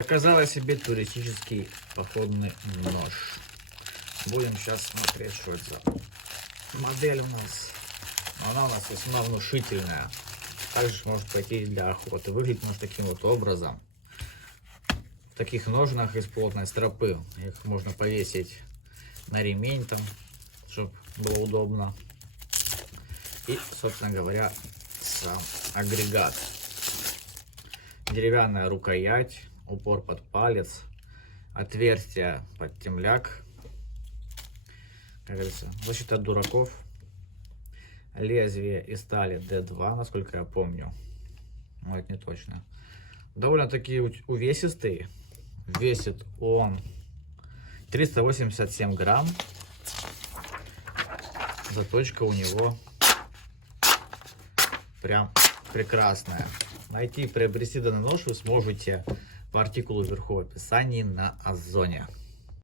Заказала себе туристический походный нож. Будем сейчас смотреть, что это за модель у нас. Она у нас весьма внушительная. Также может пойти для охоты. Выглядит может таким вот образом. В таких ножнах из плотной стропы. Их можно повесить на ремень там, чтобы было удобно. И, собственно говоря, сам агрегат. Деревянная рукоять, упор под палец, отверстие под темляк, как говорится, защита от дураков, лезвие из стали D2, насколько я помню, но это не точно. Довольно-таки увесистый, весит он 387 грамм, заточка у него прям прекрасная. Найти и приобрести данный нож вы сможете по артикулу вверху в описании на Озоне.